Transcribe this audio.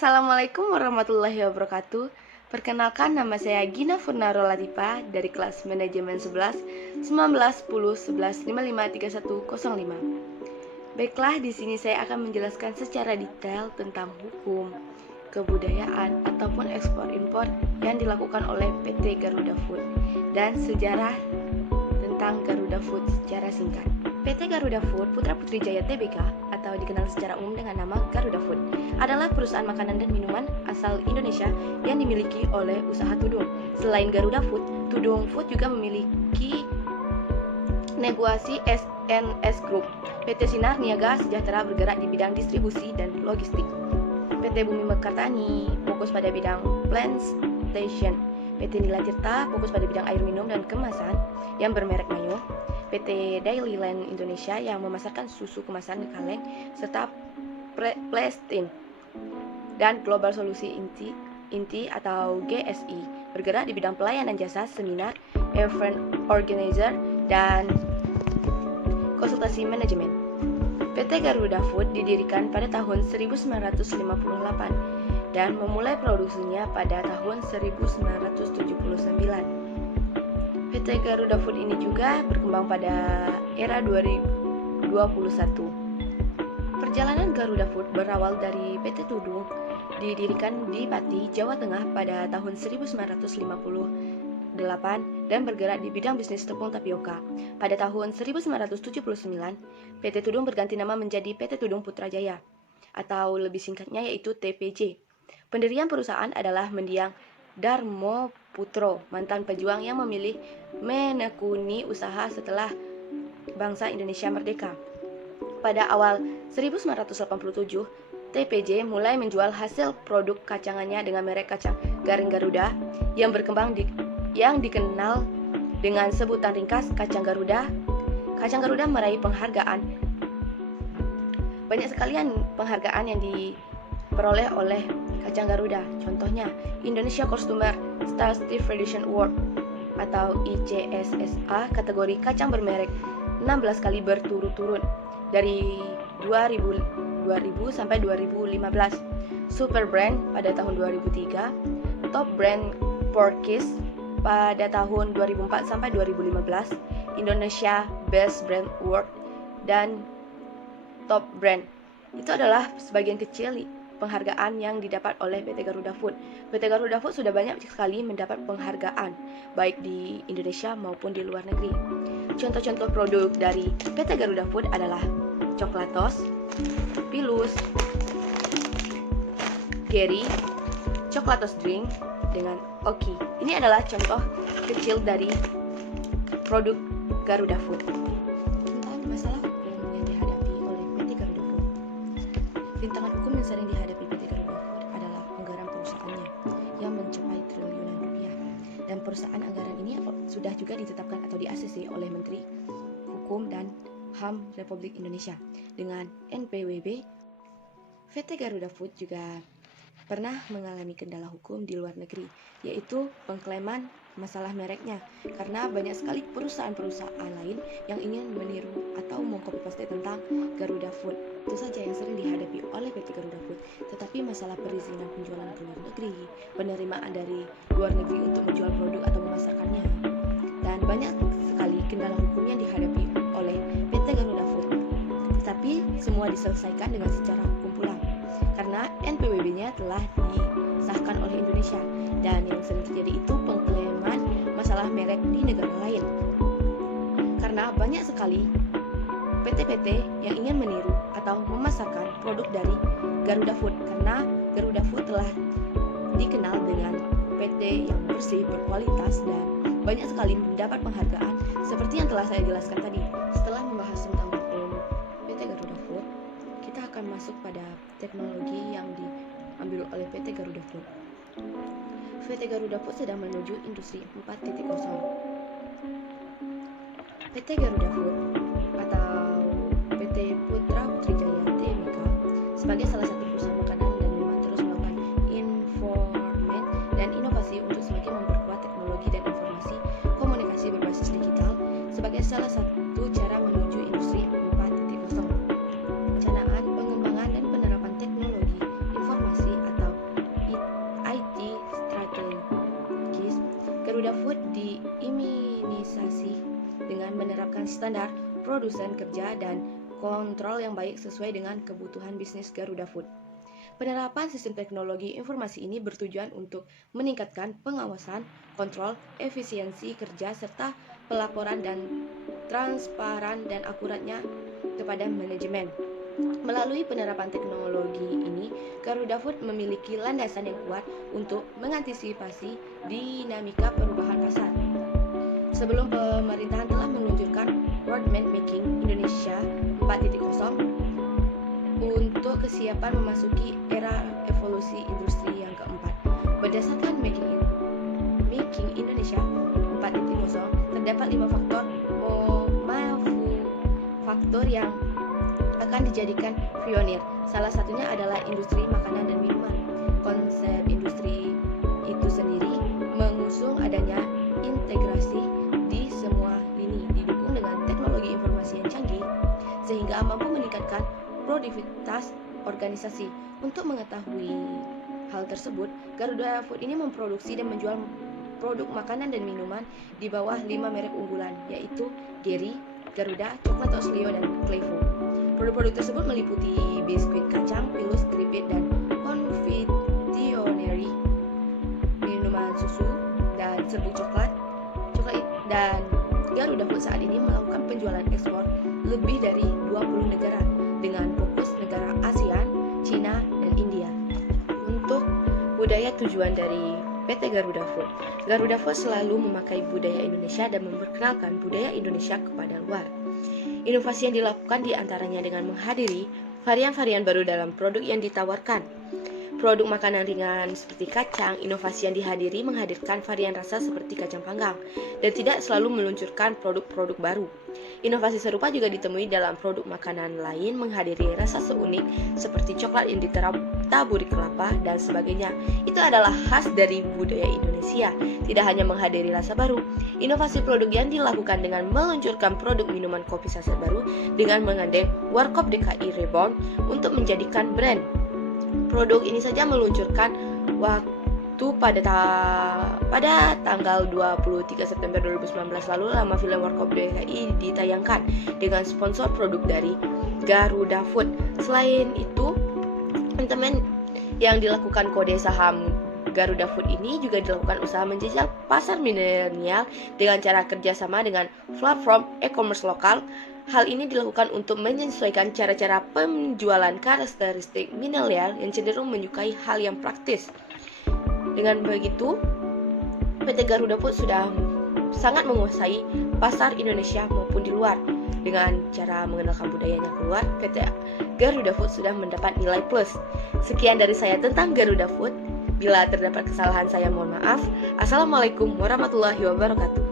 Assalamualaikum warahmatullahi wabarakatuh. Perkenalkan, nama saya Gina Furnaro Latifa dari kelas manajemen 11 19 10 11 55 3105. Baiklah, di sini saya akan menjelaskan secara detail tentang hukum, kebudayaan ataupun ekspor impor yang dilakukan oleh PT Garuda Food dan sejarah tentang Garuda Food secara singkat. PT Garuda Food Putra Putri Jaya Tbk atau dikenal secara umum dengan nama Garuda Food adalah perusahaan makanan dan minuman asal Indonesia yang dimiliki oleh usaha Tudung. Selain Garuda Food, Tudung Food juga memiliki negosiasi SNS Group. PT Sinar Niaga Sejahtera bergerak di bidang distribusi dan logistik. PT Bumi Mekartani fokus pada bidang plant station. PT Nila Tirta fokus pada bidang air minum dan kemasan yang bermerek Mayo. PT Dailyland Indonesia yang memasarkan susu kemasan kaleng serta Plastin. Dan Global Solusi Inti atau GSI bergerak di bidang pelayanan jasa, seminar, event organizer, dan konsultasi manajemen. PT Garuda Food didirikan pada tahun 1958 dan memulai produksinya pada tahun 1979. PT Garuda Food ini juga berkembang pada era 2021. Perjalanan Garuda Food berawal dari PT Tudung, didirikan di Pati, Jawa Tengah pada tahun 1958 dan bergerak di bidang bisnis tepung tapioka. Pada tahun 1979, PT Tudung berganti nama menjadi PT Tudung Putra Jaya atau lebih singkatnya yaitu TPJ. Pendirian perusahaan adalah Mendiang Darmo Putro, mantan pejuang yang memilih menekuni usaha setelah bangsa Indonesia merdeka. Pada awal 1987, TPJ mulai menjual hasil produk kacangannya dengan merek kacang garing Garuda yang berkembang yang dikenal dengan sebutan ringkas Kacang Garuda. Kacang Garuda meraih penghargaan. Banyak sekali penghargaan yang diperoleh oleh Kacang Garuda. Contohnya Indonesia Consumer Stewardship Foundation Award atau ICSSA kategori kacang bermerek 16 kali berturut-turut dari 2000 sampai 2015. Super Brand pada tahun 2003, Top Brand Porkis pada tahun 2004 sampai 2015, Indonesia Best Brand Award dan Top Brand. Itu adalah sebagian kecil penghargaan yang didapat oleh PT Garuda Food. PT Garuda Food sudah banyak sekali mendapat penghargaan, baik di Indonesia maupun di luar negeri. Contoh-contoh produk dari PT Garuda Food adalah Coklatos, Pilus, Geri, Coklatos Drink, dengan Oki. Ini adalah contoh kecil dari produk Garuda Food. Tentang masalah hukum yang dihadapi oleh PT Garuda Food. Rintangan hukum yang sering dihadapi PT Garuda Food adalah anggaran perusahaannya yang mencapai triliunan rupiah. Dan perusahaan anggaran ini sudah juga ditetapkan atau di-ACC oleh Menteri Hukum dan HAM Republik Indonesia. Dengan NPWP, PT Garuda Food juga pernah mengalami kendala hukum di luar negeri, yaitu pengklaiman masalah mereknya, karena banyak sekali perusahaan-perusahaan lain yang ingin meniru atau mengcopy-paste tentang Garuda Food. Itu saja yang sering dihadapi oleh PT Garuda Food. Tetapi masalah perizinan penjualan ke luar negeri, penerimaan dari luar negeri untuk menjual produk atau memasarkannya, dan banyak sekali kendala hukum yang dihadapi oleh PT Garuda Food. Tetapi semua diselesaikan dengan secara hukum pula, karena NPWP-nya telah disahkan oleh Indonesia, dan yang sering terjadi itu pengklaiman masalah merek di negara lain. Karena banyak sekali PT-PT yang ingin meniru atau memasarkan produk dari Garuda Food, karena Garuda Food telah dikenal dengan PT yang bersih, berkualitas, dan banyak sekali mendapat penghargaan seperti yang telah saya jelaskan tadi. Setelah membahas tentang hukum PT Garuda Food, kita akan masuk pada teknologi yang diambil oleh PT Garuda Food. PT Garuda Food sedang menuju industri 4.0. PT Garuda Food atau PT Putra Putri Jaya Tbk sebagai salah satu perusahaan makanan dan minuman terus melakukan informan dan inovasi untuk semakin memperkuat teknologi dan informasi komunikasi berbasis digital sebagai salah satu cara menuju industri 4.0. Pencanaan, pengembangan, dan penerapan teknologi informasi atau Food diimunisasi dengan menerapkan standar produsen kerja dan kontrol yang baik sesuai dengan kebutuhan bisnis Garuda Food. Penerapan sistem teknologi informasi ini bertujuan untuk meningkatkan pengawasan, kontrol, efisiensi kerja, serta pelaporan dan transparan dan akuratnya kepada manajemen. Melalui penerapan teknologi ini, Garuda Food memiliki landasan yang kuat untuk mengantisipasi dinamika perubahan pasar. Sebelum pemerintahan telah meluncurkan Roadmap Making Indonesia 4.0 untuk kesiapan memasuki era evolusi industri yang keempat. Berdasarkan Making Indonesia 4.0, terdapat 5 faktor yang akan dijadikan pionir. Salah satunya adalah industri makanan dan minuman. Konsep industri itu sendiri mengusung adanya integrasi di semua lini, didukung dengan teknologi informasi yang canggih, sehingga mampu meningkatkan produktivitas organisasi. Untuk mengetahui hal tersebut, Garuda Food ini memproduksi dan menjual produk makanan dan minuman di bawah 5 merek unggulan, yaitu Geri, Garuda, Coklat Oslio, dan Klevo. Produk-produk tersebut meliputi biskuit kacang, pilus, keripik, dan konfitsioneri, minuman susu, dan serbuk coklat, dan Garuda Food saat ini melakukan penjualan ekspor lebih dari 20 negara dengan fokus negara ASEAN, Cina, dan India. Untuk budaya tujuan dari PT Garuda Food, Garuda Food selalu memakai budaya Indonesia dan memperkenalkan budaya Indonesia kepada luar. Inovasi yang dilakukan diantaranya dengan menghadiri varian-varian baru dalam produk yang ditawarkan. Produk makanan ringan seperti kacang, inovasi yang dihadiri menghadirkan varian rasa seperti kacang panggang dan tidak selalu meluncurkan produk-produk baru. Inovasi serupa juga ditemui dalam produk makanan lain menghadiri rasa seunik seperti coklat yang ditaburi kelapa dan sebagainya. Itu adalah khas dari budaya Indonesia. Tidak hanya menghadiri rasa baru, inovasi produk yang dilakukan dengan meluncurkan produk minuman kopi saset baru dengan mengandeng Warkop DKI Reborn untuk menjadikan brand. Produk ini saja meluncurkan waktu pada tanggal 23 September 2019 lalu. Lama film Warkop DKI ditayangkan dengan sponsor produk dari Garuda Food. Selain itu, teman-teman yang dilakukan kode saham Garuda Food ini juga dilakukan usaha menjajal pasar milenial dengan cara kerjasama dengan platform e-commerce lokal. Hal ini dilakukan untuk menyesuaikan cara-cara penjualan karakteristik milenial yang cenderung menyukai hal yang praktis. Dengan begitu, PT Garuda Food sudah sangat menguasai pasar Indonesia maupun di luar. Dengan cara mengenalkan budayanya keluar, PT Garuda Food sudah mendapat nilai plus. Sekian dari saya tentang Garuda Food. Bila terdapat kesalahan saya mohon maaf. Assalamualaikum warahmatullahi wabarakatuh.